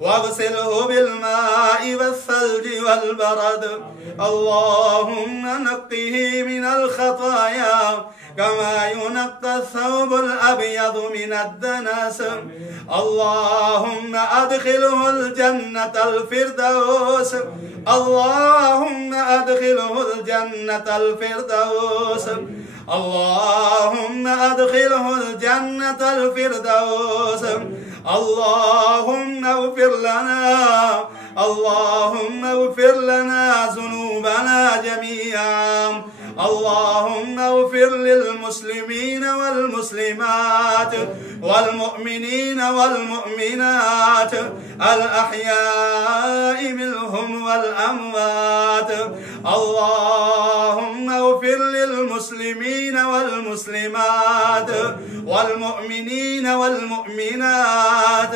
واغسله بالماء والثلج والبرد اللهم نقه من الخطايا كما ينقى الثوب الأبيض من الدنس اللهم أدخله الجنة الفردوس اللهم أدخله الجنة الفردوس اللهم أدخله الجنة الفردوس اللهم اغفر لنا ذنوبنا جميعا اللهم اغفر للمسلمين والمسلمات والمؤمنين والمؤمنات الأحياء منهم والأموات اللهم اغفر للمسلمين والمسلمات والمؤمنين والمؤمنات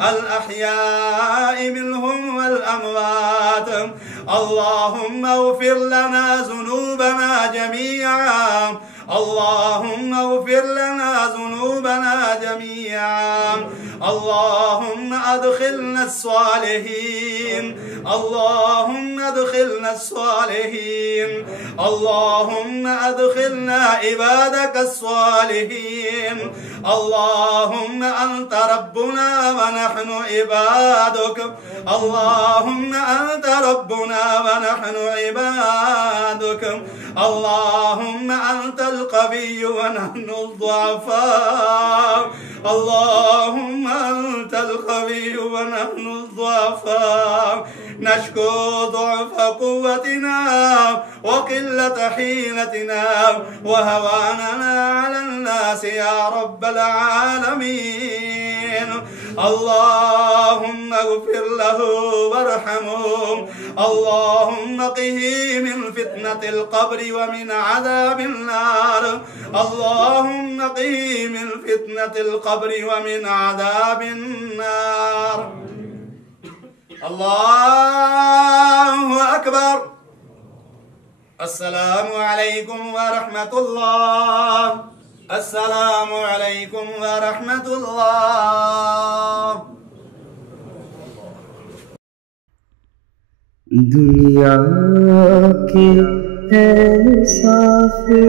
الأحياء منهم والأموات اللهم اغفر لنا ذنوبنا جميعا اللهم اغفر لنا ذنوبنا جميعا اللهم أدخلنا الصالحين اللهم أدخلنا الصالحين اللهم أدخلنا عبادك الصالحين اللهم أنت ربنا ونحن عبادك اللهم أنت ربنا ونحن عبادك اللهم أنت القوي ونحن الضعفاء اللهم أنت القوي ونحن الضعفاء نشكو ضعف قوتنا وقلة حيلتنا وهواننا على الناس يا رب العالمين اللهم اغفر له وارحمه اللهم قه من فتنة القبر ومن عذاب النار اللهم قه من فتنة القبر ومن عذاب النار الله أكبر السلام عليكم ورحمة الله السلام عليكم ورحمة الله دنیا کے ہے مسافر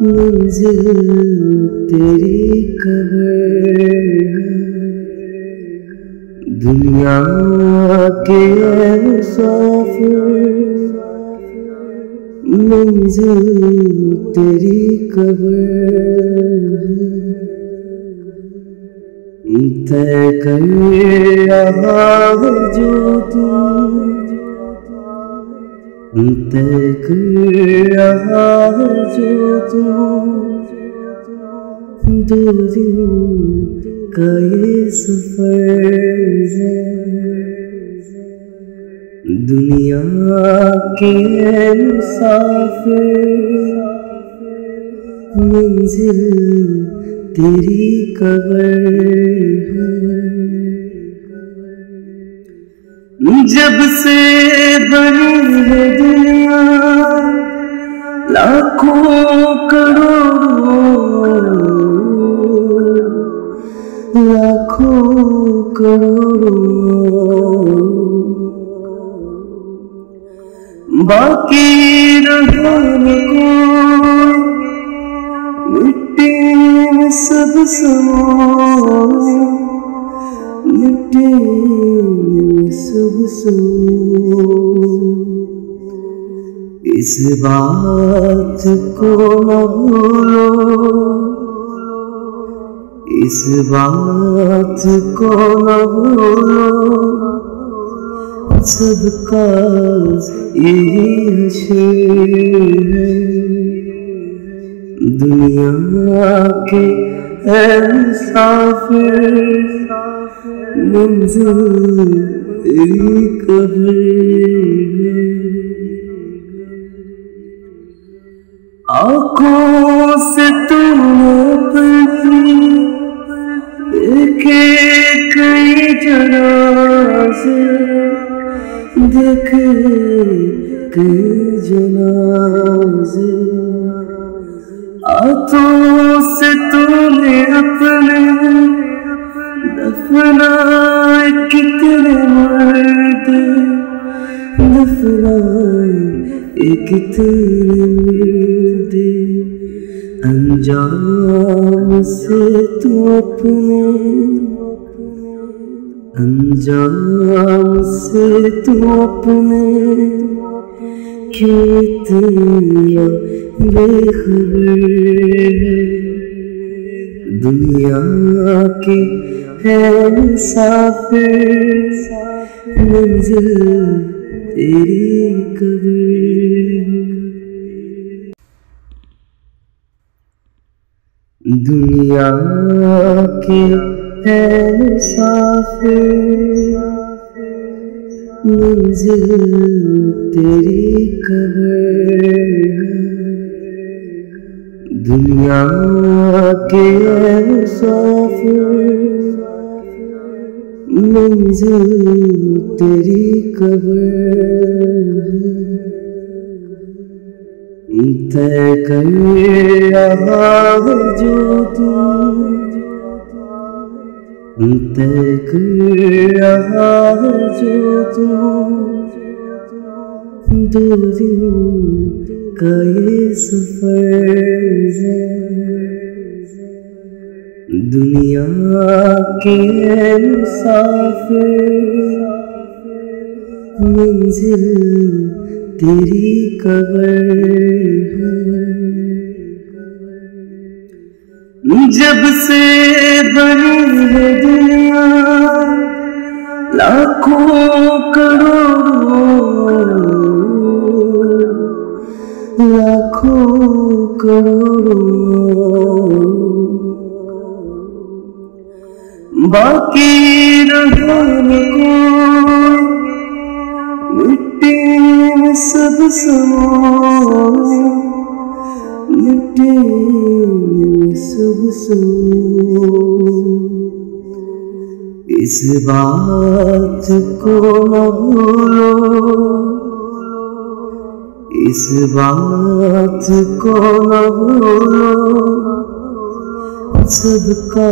منزل تیری قبر دنیا کے ہے مسافر منزل تیری قبر طے کر رہا ہے جو تو طے کر رہا ہے جو تو دو دن کا یہ سفر ہے دنیا کے مسافر منزل تیری قبر جب سے بنی ہے دنیا لاکھوں کروڑوں لاکھوں کروڑوں باقی رہنے کو مٹی میں سب سمو مٹی میں سب سمو اس بات کو نہ بھولو اس بات کو نہ بھولو سب کا یہی حشر ہے دنیا کے ہے مسافر منزل تیری قبر ہے آنکھوں سے تم نے اپنی دیکھے کئی جنازے دیکھے کئی جنازے ہاتھوں سے تم نے اپنے دفنائے کتنے مرد دفنائے کتنے مرد انجام سے تو اپنے انجام سے تو اپنے کیوں اتنا بے خبر ہے دنیا کی ہے مسافر منزل تیری قبر دنیا کے ہے مسافر منزل تیری قبر دنیا کے ہے مسافر منزل تیری قبر طے کر رہا ہے جو تو طے کر رہا ہے جو تو دو دن کا یہ سفر ہے دنیا کے مسافر منزل تیری قبر ہے جب سے بنی ہے دنیا لاکھوں کروڑوں لاکھوں کروڑوں باقی رہنے کو مٹی میں سب سمو مٹی میں سب سمو اس بات کو نہ بھولو اس بات کو نہ بھولو سب کا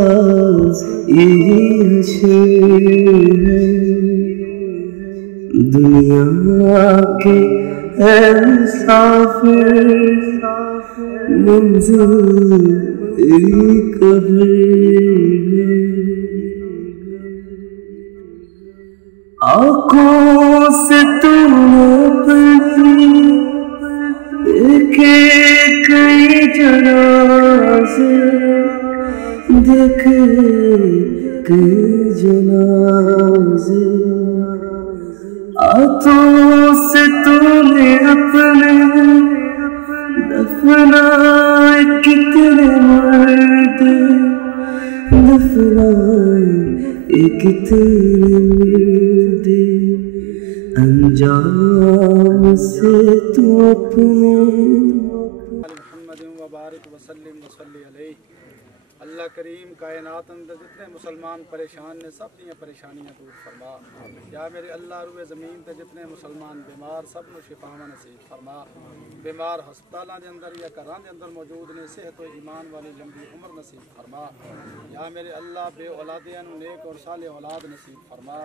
یہی حشر ہے دنیا کے ہے مسافر منزل تیری قبر ہے آنکھوں سے تو نے پڑھی دیکھے کئی جنازے دیکھے کئی جنازے ہاتھوں سے تو نے اپنے دفنائے کتنے مرد دفنائے کتنے مرد انجام سے تو اپنے محمد وبارک وسلم وصلی علیہ اللہ کریم کائنات اندر جتنے مسلمان پریشان نے سب دیا پریشانیاں دور فرما یا میرے اللہ روئے زمین تے جتنے مسلمان بیمار سب نو شفا نصیب فرما بیمار ہسپتالاں دے اندر یا گھراں دے اندر موجود نے صحت و ایمان والی لمبی عمر نصیب فرما یا میرے اللہ بے اولادیاں نو نیک اور صالح اولاد نصیب فرما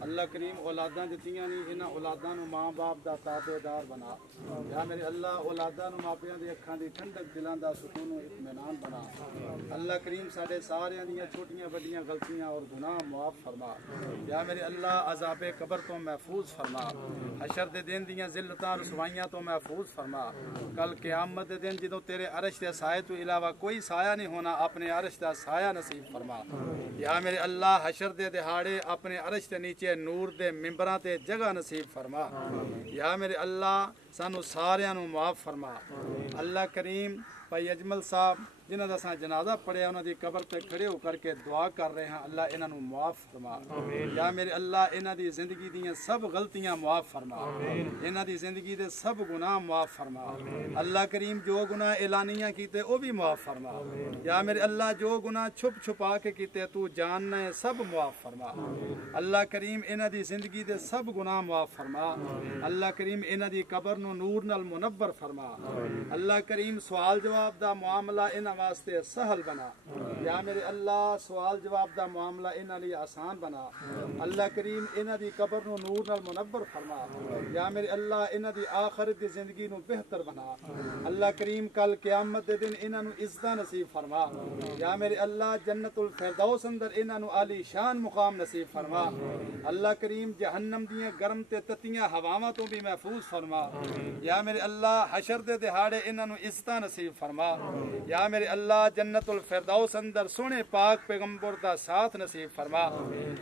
اللہ کریم اولاداں دتیاں نہیں انہاں اولاداں نو ماں باپ دا تابعدار بنا یا میرے اللہ اولاداں نو ماپیاں دی اکھاں دی ٹھنڈک دلاں دا سکون و اطمینان بنا اللہ کریم سارے سارے دیاں چھوٹیاں بڑیاں غلطیاں اور گناہ معاف فرما یا میرے اللہ عذاب قبر تو محفوظ فرما حشر دے دن دیاں ذلتاں رسوائیاں تو محفوظ فرما کل قیامت دے دن جدوں تیرے عرش دے سائے تو علاوہ کوئی سایہ نہیں ہونا اپنے عرش دا سایہ نصیب فرما یا میرے اللہ حشر دے دہاڑے اپنے عرش دے نیچے نور دے ممبراں تے جگہ نصیب فرما یا میرے اللہ سانو ساریاں نو معاف فرما اللہ کریم بھائی اجمل صاحب جنہاں دا ساں جنازہ پڑھیا انہاں دی قبر تے کھڑے ہو کر کے دعا کر رہے ہیں اللہ انہاں نو معاف فرما یا میرے اللہ انہاں دی زندگی دیاں سب غلطیاں معاف فرما انہاں دی زندگی دے سب گناہ معاف فرما اللہ کریم جو گناہ اعلانیاں کیتے او بھی معاف فرما یا میرے اللہ جو گناہ چھپ چھپا کے کیتے تو جاننا ہے سب معاف فرما اللہ کریم انہاں دی زندگی دے سب گناہ معاف فرما اللہ کریم انہاں دی قبر نو نور نال منور فرما اللہ کریم سوال جواب دا معاملہ انہاں واسطے سہل بنا یا میرے اللہ سوال جواب دا معاملہ انہاں لئی آسان بنا اللہ کریم انہاں دی قبر نو نور نال منور فرما یا میرے اللہ انہاں دی آخرت دی زندگی نو بہتر بنا اللہ کریم کل قیامت دے دن انہاں نو عزت نصیب فرما یا میرے اللہ جنت الفردوس اندر انہاں نو عالی شان مقام نصیب فرما اللہ کریم جہنم دیاں گرم تے تتیاں ہواواں تو بھی محفوظ فرما یا میرے اللہ حشر دے دہاڑے انہاں نو عزت نصیب فرما یا میرے اللہ جنت الفردوس اندر سونے پاک پیغمبر دا ساتھ نصیب فرما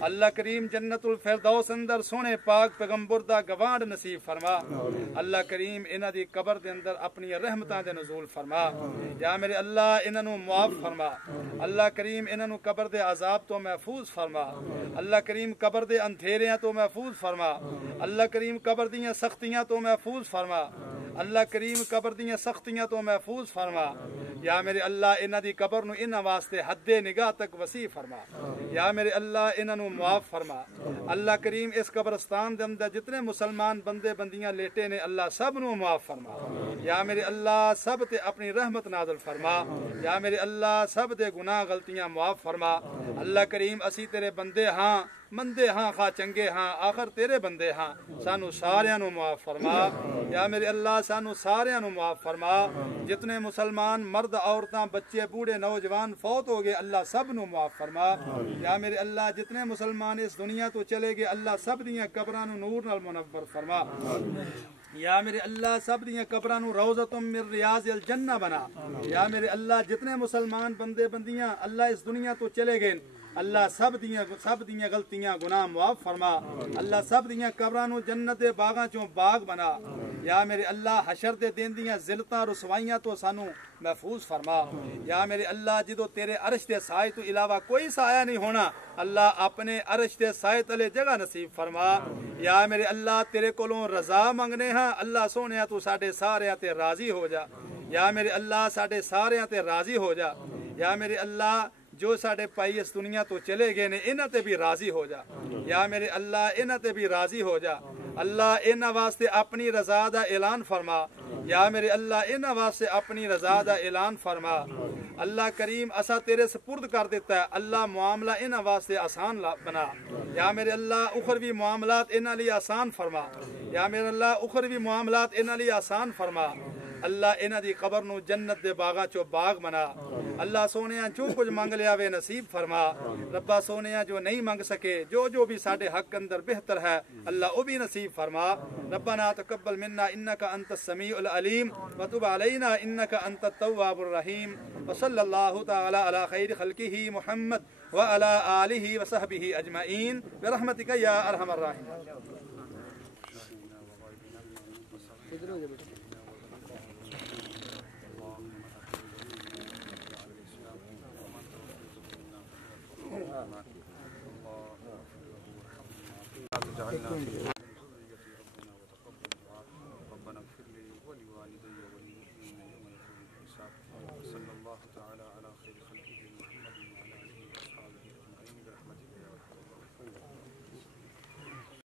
اللہ کریم جنت الفردوس اندر سونے پاک پیغمبر دا گوانڈ نصیب فرما اللہ کریم انہاں دی قبر دے اندر اپنی رحمتاں دے نزول فرما یا میرے اللہ انہاں نو معاف فرما اللہ کریم انہاں نو قبر دے عذاب تو محفوظ فرما اللہ کریم قبر دے اندھیریاں تو محفوظ فرما اللہ کریم قبر دیاں سختیاں تو محفوظ فرما اللہ کریم قبر دیاں سختیاں تو محفوظ فرما یا میرے اللہ انہاں دی قبر نو انہاں واسطے حد نگاہ تک وسیع فرما یا میرے اللہ انہاں نو معاف فرما اللہ کریم اس قبرستان دے اندر جتنے مسلمان بندے بندیاں لیٹے نے اللہ سب نو معاف فرما یا میرے اللہ سب تے اپنی رحمت نازل فرما یا میرے اللہ سب دے گناہ غلطیاں معاف فرما اللہ کریم اسی تیرے بندے ہاں مندے ہاں خواہ چنگے ہاں آخر تیرے بندے ہاں سانو ساریاں نو معاف فرما یا میرے اللہ سانو ساریاں نو معاف فرما جتنے مسلمان مرد عورتاں بچے بوڑھے نوجوان فوت ہو گئے اللہ سب نو معاف فرما یا میرے اللہ جتنے مسلمان اس دنیا تو چلے گئے اللہ سب دیاں قبراں نو نور نال منور فرما یا میرے اللہ سب دیاں قبراں نو روضۃ من ریاض الجنہ بنا یا میرے اللہ جتنے مسلمان بندے بندیاں اللہ اس دنیا تو چلے گئے اللہ سب دیاں غلطیاں گناہ معاف فرما اللہ سب دیاں قبراں نو جنت دے باغاں چوں باغ بنا یا میرے اللہ حشر دے دن دیاں ذلتاں رسوائیاں تو سانو محفوظ فرما یا میرے اللہ جدو تیرے عرش دے سائے تو علاوہ کوئی سایہ نہیں ہونا اللہ اپنے عرش دے سائے تلے جگہ نصیب فرما یا میرے اللہ تیرے کولوں رضا منگنے ہاں اللہ سونیا تو ساڈے ساریاں تے راضی ہو جا یا میرے اللہ ساڈے ساریاں تے راضی ہو جا یا میرے اللہ جو ساڈے پائی اس دنیا تو چلے گئے نے انہاں تے بھی راضی ہو جا یا میرے اللہ انہاں تے بھی راضی ہو جا اللہ انہاں واسطے اپنی رضا دا اعلان فرما یا میرے اللہ انہاں واسطے اپنی رضا دا اعلان فرما اللہ کریم اسا تیرے سپرد کر دیتا ہے اللہ معاملہ انہاں واسطے آسان بنا یا میرے اللہ اخروی معاملات انہاں لیے آسان فرما یا میرے اللہ اخروی معاملات انہاں لیے آسان فرما اللہ انہاں دی قبر نو جنت دے باغاں چو باغ بنا اللہ سونیاں جو کچھ منگ لیا وے نصیب فرما ربا سونیاں جو نہیں منگ سکے جو بھی ساڈے حق اندر بہتر ہے اللہ او بھی نصیب فرما ربنا تقبل منا انک انت السمیع العلیم وتب علینا انک انت التواب الرحیم وصلی اللہ تعالی علی خیر خلقہ محمد وعلی آلہ وصحبہ اجمعین برحمتک یا ارحم الراحمین. جعلنا